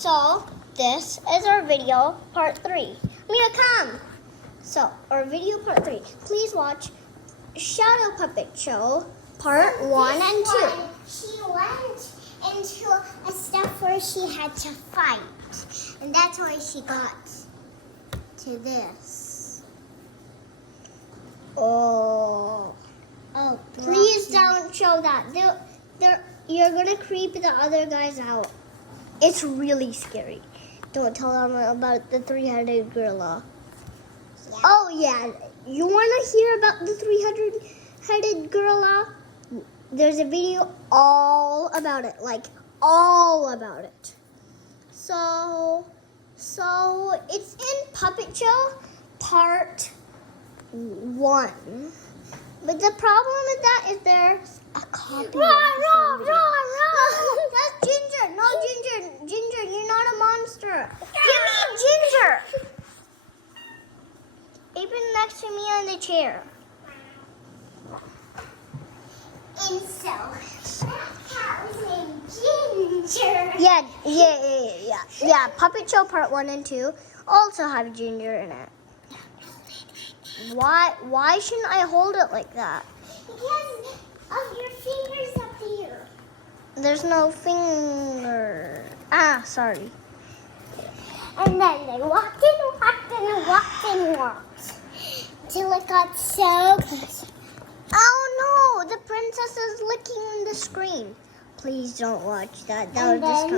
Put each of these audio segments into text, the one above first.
So, this is our video part 3. Amira, come! So, our video part 3. Please watch Shadow Puppet Show part 1 and 2. She went into a stuff where she had to fight. And that's why she got to this. Oh, please don't show that. You're going to creep the other guys out. It's really scary. Don't tell them about the three-headed gorilla. Yeah. Oh, yeah. You want to hear about the three-headed gorilla? There's a video all about it. Like, all about it. So it's in Puppet Show Part 1. But the problem with that is there's a copy. That's Ginger. No, Ginger, you're not a monster. Give me Ginger. Even next to me on the chair. And so, that cat was named Ginger. Yeah. Puppet Show Part 1 and 2 also have Ginger in it. Why shouldn't I hold it like that? Because of your fingers up here. There's no finger. Sorry. And then they walked till it got so close. Oh no! The princess is licking the screen. Please don't watch that. That would just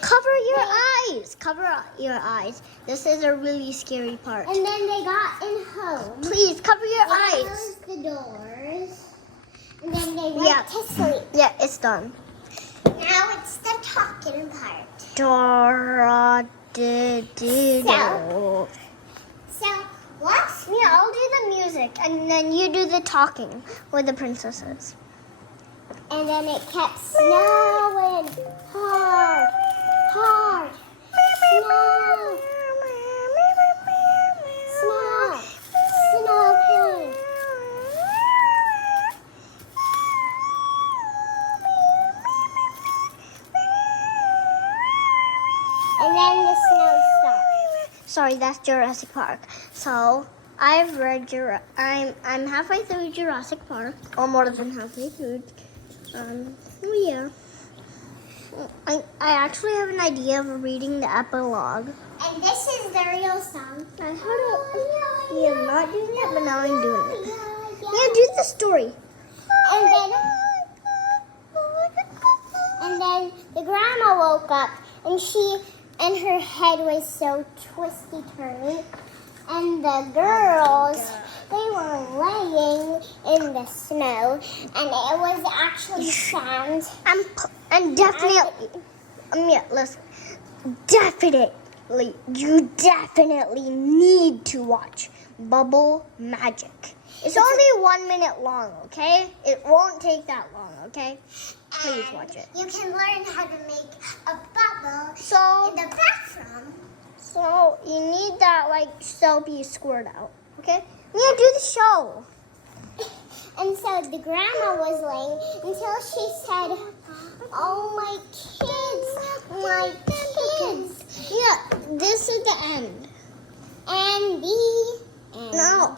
cover your eyes. Cover your eyes. This is a really scary part. And then they got in home. Please cover your They eyes. closed the doors. And then they went to sleep. Yeah, it's done. Now it's the talking part. Dora did So what's Yeah, I'll do the music and then you do the talking with the princesses. And then it kept snowing hard. Snow. And then the snow stopped. Sorry, that's Jurassic Park. So I've read I'm halfway through Jurassic Park, or more than halfway through. Yeah. I actually have an idea of reading the epilogue. And this is the real song. I heard it. Yeah, I'm not doing it, but now I'm doing it. Yeah, do the story. And then the grandma woke up and her head was so twisty turny. And the girls, they were laying in the snow, and it was actually sand. And definitely, listen, you definitely need to watch Bubble Magic. It's only 1 minute long, okay? It won't take that long, okay? Please watch it. You can learn how to make a bubble in the bathroom. So you need that soapy squirt out, okay? Yeah, do the show. And so the grandma was laying until she said, "Oh, my kids." Yeah, this is the end. And the end. No.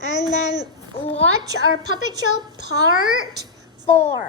And then watch our puppet show part 4.